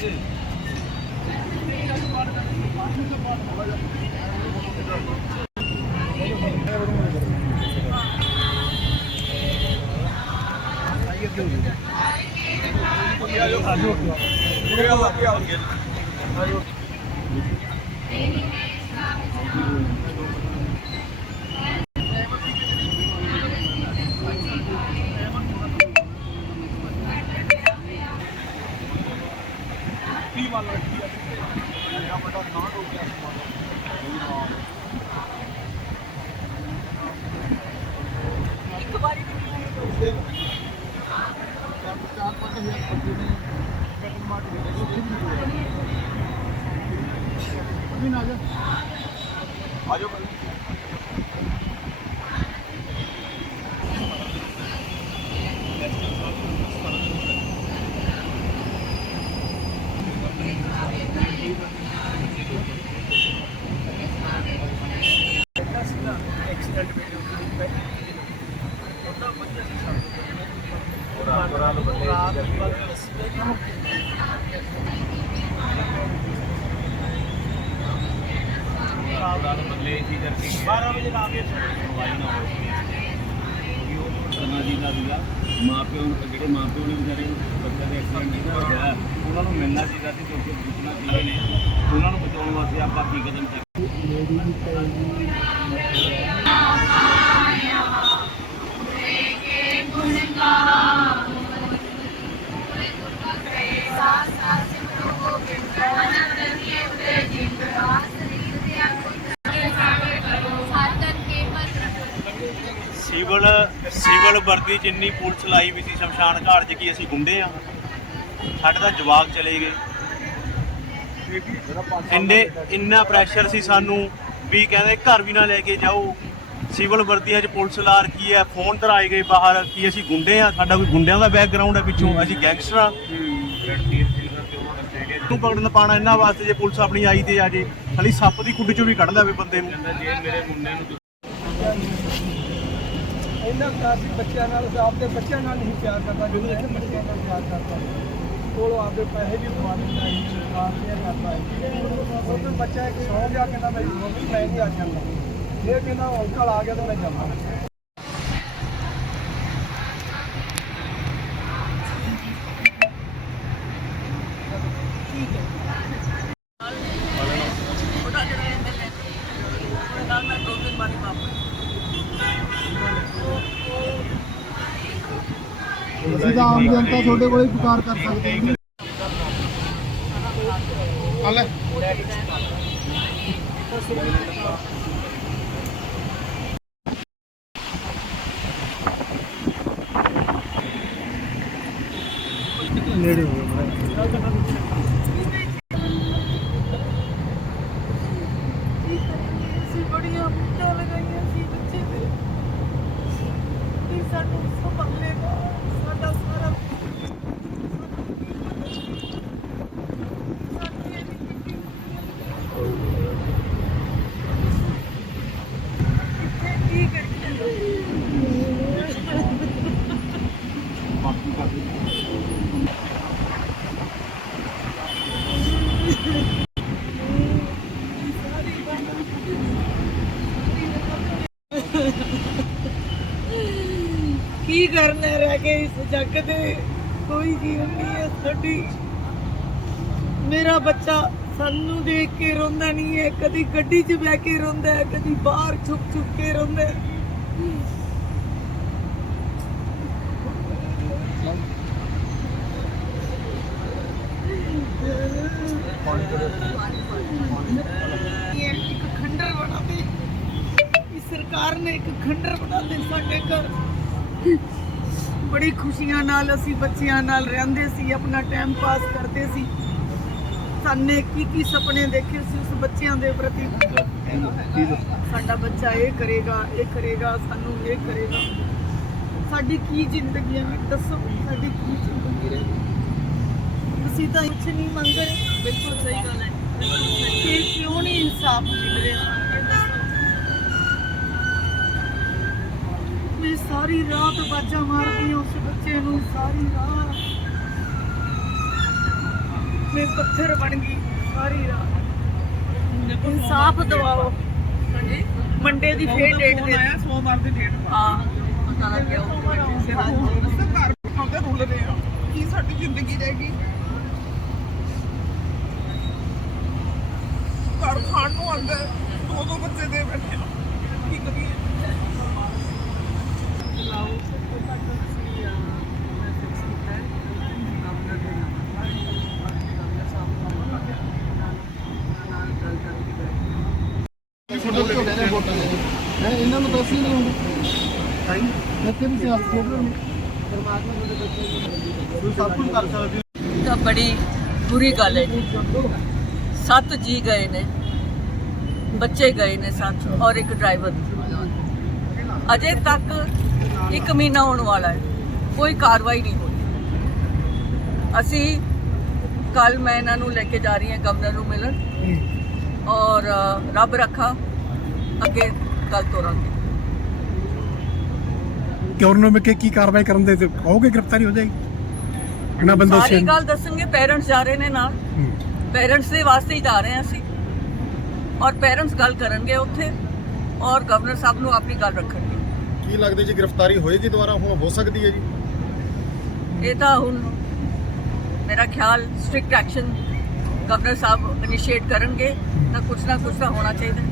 不要不要！ਵੀ ਨਾ ਜਾ ਆਜੋ और आप और आप बताइए ਮਾਪਿਓ ਜਿਹੜੇ ਮਾਪਿਓ ਨੇ ਵਿਚਾਰੇ ਬੱਚਿਆਂ ਦੇ ਐਕਸੀਡੈਂਟ ਹੋਇਆ ਉਹਨਾਂ ਨੂੰ ਮਿਲਣਾ ਚਾਹੀਦਾ ਸੀ ਕਿਉਂਕਿ ਪੁੱਛਣਾ ਚਾਹੀਏ ਨੇ। ਉਹਨਾਂ ਨੂੰ ਬਚਾਉਣ ਵਾਸਤੇ ਆਪਾਂ ਕੀ ਕਦਮ ਚੱਕ ਸਿਵਲ ਸਿਵਲ ਵਰਦੀ ਜਿੰਨੀ ਪੁਲਿਸ ਲਾਈ ਵੀ ਸੀ, ਸ਼ਮਸ਼ਾਨ ਘਾਟ 'ਚ ਕੀ ਅਸੀਂ ਗੁੰਡੇ ਆ। ਸਾਡੇ ਤਾਂ ਜਵਾਕ ਚਲੇ ਗਏ। ਇੰਨੇ, ਇੰਨਾ ਪ੍ਰੈਸ਼ਰ ਸੀ ਸਾਨੂੰ ਵੀ ਕਹਿੰਦੇ ਘਰ ਵੀ ਨਾ ਲੈ ਕੇ ਜਾਓ। ਸਿਵਲ ਵਰਦੀਆਂ 'ਚ ਪੁਲਿਸ ਲਾ ਰੱਖੀ ਹੈ, ਫੋਨ ਧਰਾਏ ਗਏ ਬਾਹਰ ਕੀ ਅਸੀਂ ਗੁੰਡੇ ਆ। ਸਾਡਾ ਕੋਈ ਗੁੰਡਿਆਂ ਦਾ ਬੈਕਗ੍ਰਾਉਂਡ ਹੈ ਪਿੱਛੋਂ, ਅਸੀਂ ਗੈਂਗਸਟਰ ਆ। ਨੂੰ ਪਕੜਨ ਪਾਣਾ ਇਹਨਾਂ ਵਾਸਤੇ ਜੇ ਪੁਲਿਸ ਆਪਣੀ ਆਈ ਤੇ ਆ ਜੇ। ਖਾਲੀ ਸੱਪ ਦੀ ਕੁੱਡ ਚੋਂ ਵੀ ਕੱਢ ਲਵੇ ਬੰਦੇ ਨੂੰ। ਇਹਨਾਂ ਦਾ ਬੱਚਿਆਂ ਨਾਲ ਆਪਦੇ ਬੱਚਿਆਂ ਨਾਲ ਨਹੀਂ ਪਿਆਰ ਕਰਦਾ ਜਿਵੇਂ ਇਹ ਬੱਚਿਆਂ ਨਾਲ ਪਿਆਰ ਕਰਦਾ। ਕੋਲੋਂ ਆਪਦੇ ਪੈਸੇ ਵੀ ਖਵਾ ਦਿੰਦਾ ਸਰਕਾਰ ਨੇ ਕਰਦਾ ਹੈ ਉਹ ਤੋਂ ਬੱਚਾ ਇੱਕ ਸੌ ਗਿਆ, ਕਹਿੰਦਾ ਮੈਂ ਮੰਮੀ, ਮੈਂ ਨਹੀਂ ਆ ਜਾਂਦਾ ਜੇ ਕਹਿੰਦਾ ਅੰਕਲ ਆ ਗਿਆ ਤਾਂ ਮੈਂ ਜਾਵਾਂ ਅਸੀਂ ਤਾਂ ਆਮ ਜਨਤਾ ਤੁਹਾਡੇ ਕੋਲ ਹੀ ਪੁਕਾਰ ਕਰ ਸਕਦੇ ਹਾਂ। ਹਲੇ ਨੇੜੇ ਹੋ ਗਿਆ ਅਸੀਂ ਬੜੀਆਂ ਮਿੱਟਾਂ ਲਗਾਈਆਂ ਸੀ ਬੱਚੇ ਤੇ ਵੀ ਸਾਨੂੰ ਸੰਭਾਲੇਗਾ ਸਾਡਾ ਸਾਰਾ ਸਾਡੀ ਇਹਦੀ ਕਿੱਡੀ ਕਿੱਥੇ ਕੀ ਕਰੀਏ ਕੀ ਕਰਨਾ ਰਹਿ ਕੇ ਇਸ ਜੱਗ ਦੇ? ਕੋਈ ਜੀਵਨ ਨਹੀਂ ਹੈ ਸਾਡੀ? ਮੇਰਾ ਬੱਚਾ ਸਾਨੂੰ ਦੇਖ ਕੇ ਰੋਂਦਾ ਨਹੀਂ ਹੈ। ਕਦੀ ਗੱਡੀ 'ਚ ਬਹਿ ਕੇ ਰੋਂਦਾ ਹੈ, ਕਦੀ ਬਾਹਰ ਛੁਪ ਛੁਪ ਕੇ ਰੋਂਦਾ ਹੈ। ਇਹ ਇੱਕ ਖੰਡਰ ਬਣਾ ਇਸ ਸਰਕਾਰ ਨੇ ਇੱਕ ਖੰਡਰ ਬਣਾ ਸਾਡੇ ਘਰ ਬੜੀ ਖੁਸ਼ੀਆਂ ਨਾਲ ਅਸੀਂ ਬੱਚਿਆਂ ਨਾਲ ਰਹਿੰਦੇ ਸੀ, ਆਪਣਾ ਟਾਈਮ ਪਾਸ ਕਰਦੇ ਸੀ। ਸਾਨੇ ਕੀ ਕੀ ਸੁਪਨੇ ਦੇਖੇ ਸੀ ਉਸ ਬੱਚਿਆਂ ਦੇ ਪ੍ਰਤੀ? ਸਾਡਾ ਬੱਚਾ ਇਹ ਕਰੇਗਾ ਇਹ ਕਰੇਗਾ, ਸਾਨੂੰ ਇਹ ਕਰੇਗਾ। ਸਾਡੀ ਕੀ ਜ਼ਿੰਦਗੀ ਹੈ ਦੱਸੋ, ਸਾਡੀ ਕੀ ਜ਼ਿੰਦਗੀ ਰਹੇਗੀ ਅਸੀਂ ਤਾਂ ਕੁਛ ਨਹੀਂ ਮੰਗ ਰਹੇ। ਬਿਲਕੁਲ ਸਹੀ ਗੱਲ ਹੈ। ਕਿ ਕਿਉਂ ਨਹੀਂ ਇਨਸਾਫ ਮਿਲ ਰਿਹਾ? ਮੈਂ ਸਾਰੀ ਰਾਤ ਬਾਜਾਂ ਮਾਰਦੀ ਉਸ ਬੱਚੇ ਨੂੰ ਸਾਰੀ ਰਾਤ। ਮੈਂ ਪੱਥਰ ਬਣ ਗਈ ਸਾਰੀ ਰਾਤ। ਇਨਸਾਫ ਦਿਵਾਓ। ਹਾਂਜੀ? ਮੰਡੇ ਦੀ ਫੇਰ ਡੇਟ ਦੇ ਆਇਆ ਸੋਮਵਾਰ ਦੀ ਡੇਟ ਹਾਂ ਪਤਾ ਲੱਗਿਆ ਉਹ ਘਰ ਆਉਂਦੇ ਰੁਲਦੇ ਆ। ਕੀ ਸਾਡੀ ਜ਼ਿੰਦਗੀ ਰਹੇਗੀ? ਘਰ ਦੋ ਦੋ ਬੱਚੇ ਦੇ ਬੈਠੇ ਕੀ ਕਰੀਏ ਦੇ ਹੈ। ਇਹਨਾਂ ਨੂੰ ਦੱਸ ਹੀ ਨਹੀਂ ਹੁੰਦਾ ਇੱਥੇ ਵੀ ਸਿਆਸਤ ਖੇਡ ਰਹੇ ਨੇ ਪਰਮਾਤਮਾ ਤੁਹਾਡੇ ਬੱਚੇ ਨੂੰ ਸਭ ਕੁਝ ਕਰ ਸਕਦੇ ਤਾਂ ਬੜੀ ਬੁਰੀ ਗੱਲ ਹੈ ਜੀ। ਸੱਤ ਜੀ ਗਏ ਨੇ। ਬੱਚੇ ਗਏ ਨੇ ਸੱਤ ਔਰ ਇੱਕ ਡਰਾਈਵਰ ਅਜੇ ਤੱਕ ਇੱਕ ਮਹੀਨਾ ਹੋਣ ਵਾਲਾ ਹੈ। ਕੋਈ ਕਾਰਵਾਈ ਨਹੀਂ ਹੋਈ। ਅਸੀਂ ਕੱਲ ਮੈਂ ਇਹਨਾਂ ਨੂੰ ਲੈ ਕੇ ਜਾ ਰਹੀ ਹਾਂ ਗਵਰਨਰ ਨੂੰ ਮਿਲਣ। ਔਰ ਰੱਬ ਰੱਖਾ ਅੱਗੇ ਕੱਲ ਤੋਰਾਂਗੇ। ਗਵਰਨਰ ਵਿੱਚ ਕੀ ਕਾਰਵਾਈ ਕਰਨ ਦੇ ਕਹੋਗੇ ਗ੍ਰਿਫਤਾਰੀ ਹੋ ਜਾਏਗੀ? ਇਹਨਾਂ ਬੰਦੋ ਸਾਰੀ ਗੱਲ ਦੱਸਣਗੇ ਪੇਰੈਂਟਸ ਜਾ ਰਹੇ ਨੇ ਨਾਲ। ਪੇਰੈਂਟਸ ਦੇ ਵਾਸਤੇ ਹੀ ਜਾ ਰਹੇ ਹਾਂ ਅਸੀਂ। ਔਰ ਪੇਰੈਂਟਸ ਗੱਲ ਕਰਨਗੇ ਉੱਥੇ ਔਰ ਗਵਰਨਰ ਸਾਹਿਬ ਨੂੰ ਆਪਣੀ ਗੱਲ ਰੱਖਣਗੇ। ਕੀ ਲੱਗਦਾ ਜੀ ਗ੍ਰਿਫਤਾਰੀ ਹੋਏਗੀ ਦੁਬਾਰਾ? ਹੁਣ ਹੋ ਸਕਦੀ ਹੈ ਜੀ। ਇਹ ਤਾਂ ਹੁਣ ਮੇਰਾ ਖਿਆਲ ਸਟ੍ਰਿਕਟ ਐਕਸ਼ਨ ਗਵਰਨਰ ਸਾਹਿਬ ਇਨੀਸ਼ੀਏਟ ਕਰਨਗੇ ਤਾਂ ਕੁਛ ਨਾ ਕੁਛ ਤਾਂ ਹੋਣਾ ਚਾਹੀਦਾ।